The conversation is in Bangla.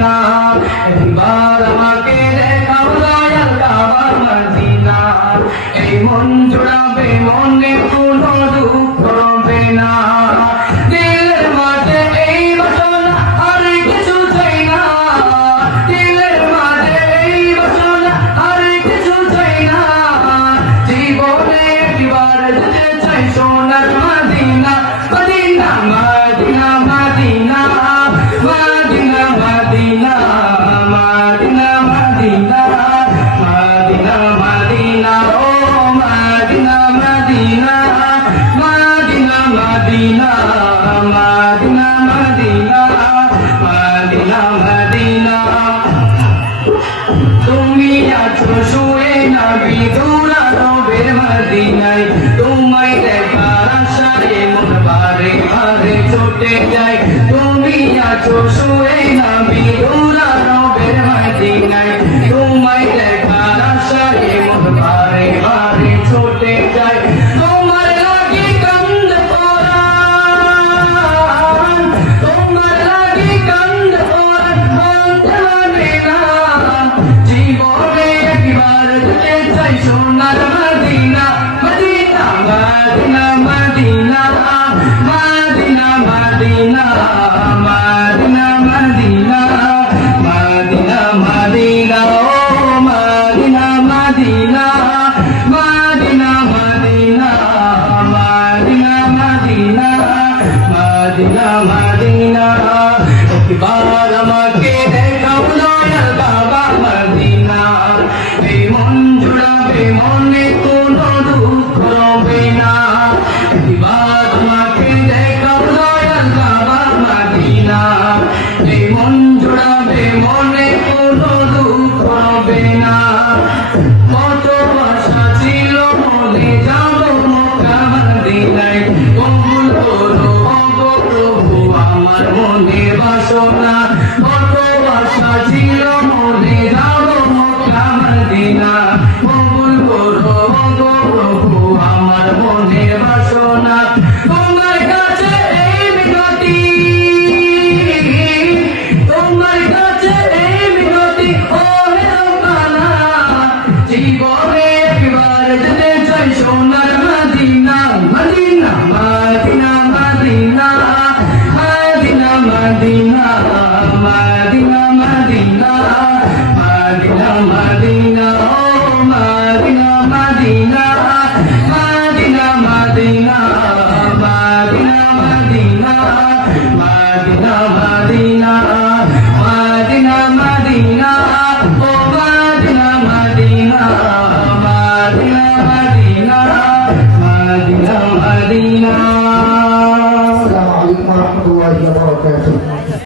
না একবার আমাকে দেখাও দয়াল কাবার মদিনা এই মন জুড়াবে মনে কোনো দুঃখ হবে না দিলের মাঝে এই বাসনা আর কিছু চাই না দিলের মাঝে এই বাসনা আর কিছু চাই না জীবনে একবার যেতে চাই সোনার Medina Medina Medina Medina Medina Medina Medina Medina Medina Medina ও Medina Medina Medina Medina Medina Medina Medina Medina তুমি আছো শুয়ে নবী দূরানো বের মদিনায় তোমায় দেখার আশায় মন বারে বারে ছুটে যায় তুমি আছো শুয়ে নবী দূরানো বের মদিনায় তোমায় দেখার আশায় মন বারে বারে ছুটে যায় তোমার লাগি কান্দ পরাণ তোমার লাগি কান্দ পরাণ মনতে মানে না জীবনে একবার যেতে চাই সোনার Medina Medina Medina Medina Medina Medina Medina Medina Medina Medina ও Medina Medina Medina Medina Medina Medina Medina Medina একবার আমাকে দেখাও দয়াল বাবা মদিনা এই মন জুড়াবে মনে কোনো দুঃখ হবে না একবার আমাকে দেখাও দয়াল বাবা মদিনা এই মন জুড়াবে মনে কোনো দুঃখ হবে না কত আশা ছিল মনে যাব মক্কা মদিনায় কবুল করো ওগো প্রভু আমার মনের বাসনা কত আশা ছিল মনে যাব মক্কা মদিনা কবুল করো ওগো প্রভু আমার মনের বাসনা তোমার কাছে এই মিনতি তোমার কাছে এই মিনতি ও হে রব্বানা জীবনে একবার যেতে চাই সোনার Medina Medina Medina Medina Medina Medina Medina Medina Medina Medina ও Medina Medina Medina Medina Medina Medina Medina Medina Medina Medina ও Medina Medina Medina Medina Medina Medina. আসসালামু আলাইকুম ওয়া রাহমাতুল্লাহি ওয়া বারাকাতুহু।